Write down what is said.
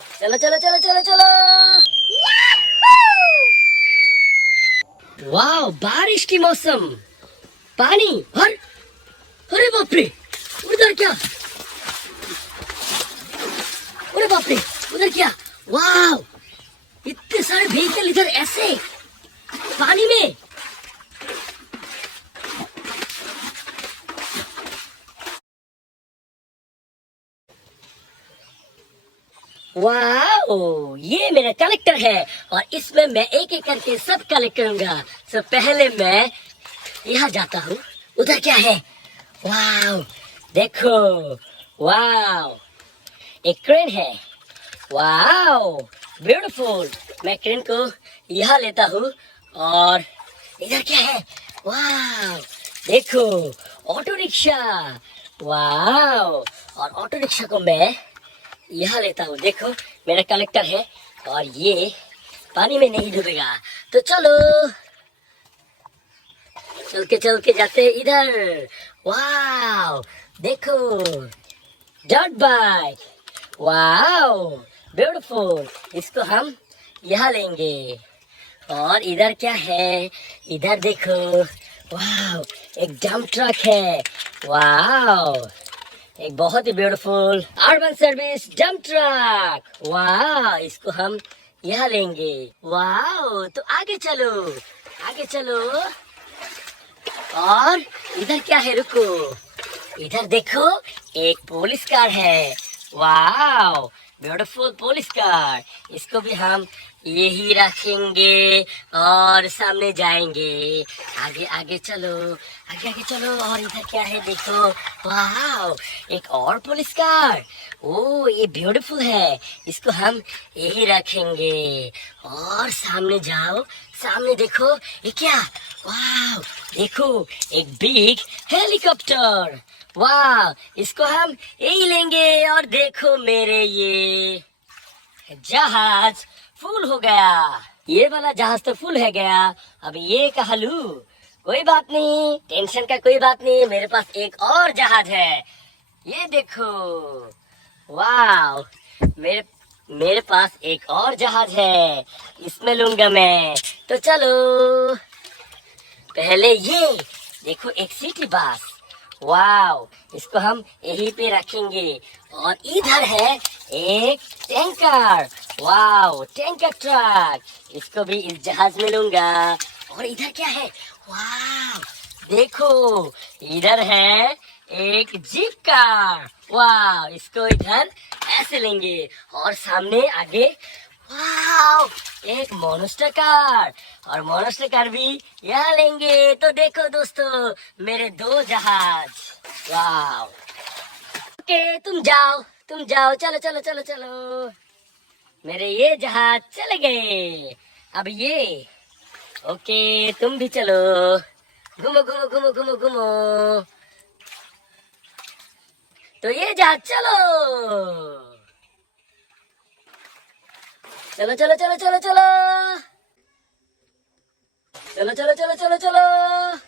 चलो चलो चलो चलो चलो। वाह, बारिश की मौसम, पानी हर, अरे बाप रे, उधर क्या, अरे बाप रे, उधर क्या, वाह, इतने सारे व्हीकल इधर ऐसे पानी में। वाह, ये मेरा कलेक्टर है और इसमें मैं एक एक करके सब कलेक्ट करूंगा। तो पहले मैं यहाँ जाता हूँ। उधर क्या है? वाह, देखो, वाह, एक क्रेन है। वाह, ब्यूटीफुल। मैं क्रेन को यहाँ लेता हूँ और इधर क्या है? वाह, देखो, ऑटो रिक्शा। वाह, और ऑटो रिक्शा को मैं यहाँ लेता हूँ। देखो, मेरा कलेक्टर है और ये पानी में नहीं डूबेगा। तो चलो, चल के जाते हैं इधर। वाह, देखो, डॉट बाइक। वाह, ब्यूटीफुल। इसको हम यहाँ लेंगे। और इधर क्या है? इधर देखो, वाह, एक डंप ट्रक है। वाह, एक बहुत ही beautiful urban service dump truck. वाह, इसको हम यहाँ लेंगे। वाह, तो आगे चलो, आगे चलो। और इधर क्या है? रुको, इधर देखो, एक पुलिस कार है। वाह, ब्यूटीफुल पुलिस कार। इसको भी हम यही रखेंगे और सामने जाएंगे। आगे आगे चलो, आगे आगे चलो। और इधर क्या है? देखो, वाह, एक और पुलिस कार। ओ, ये ब्यूटीफुल है। इसको हम यही रखेंगे। और सामने जाओ, सामने देखो, ये क्या? वाह, देखो, एक बिग हेलीकॉप्टर। वाह, इसको हम यही लेंगे। और देखो, मेरे ये जहाज फुल हो गया। ये वाला जहाज तो फुल है गया। अब ये कहा लूं? कोई बात नहीं, टेंशन का कोई बात नहीं। मेरे पास एक और जहाज है। ये देखो, वाह, मेरे मेरे पास एक और जहाज है। इसमें लूंगा मैं। तो चलो, पहले ये देखो, एक सिटी बस। वाव, इसको हम यहीं पे रखेंगे। और इधर है एक टैंकर। वाव, टैंकर ट्रक। इसको भी इस जहाज में लूंगा। और इधर क्या है? वाव, देखो, इधर है एक जीप कार। वाव, इसको इधर ऐसे लेंगे। और सामने आगे, वाव, एक मॉन्स्टर कार। और मॉन्स्टर कार भी यहाँ लेंगे। तो देखो दोस्तों, मेरे दो जहाज। वाव, ओके, तुम जाओ, तुम जाओ, चलो चलो चलो चलो। मेरे ये जहाज चले गए। अब ये, ओके, तुम भी चलो। घूमो घूमो घूमो घूमो घूमो। तो ये जहाज चलो, चलो चलो चलो चलो चलो, चलो चलो चलो चलो चलो।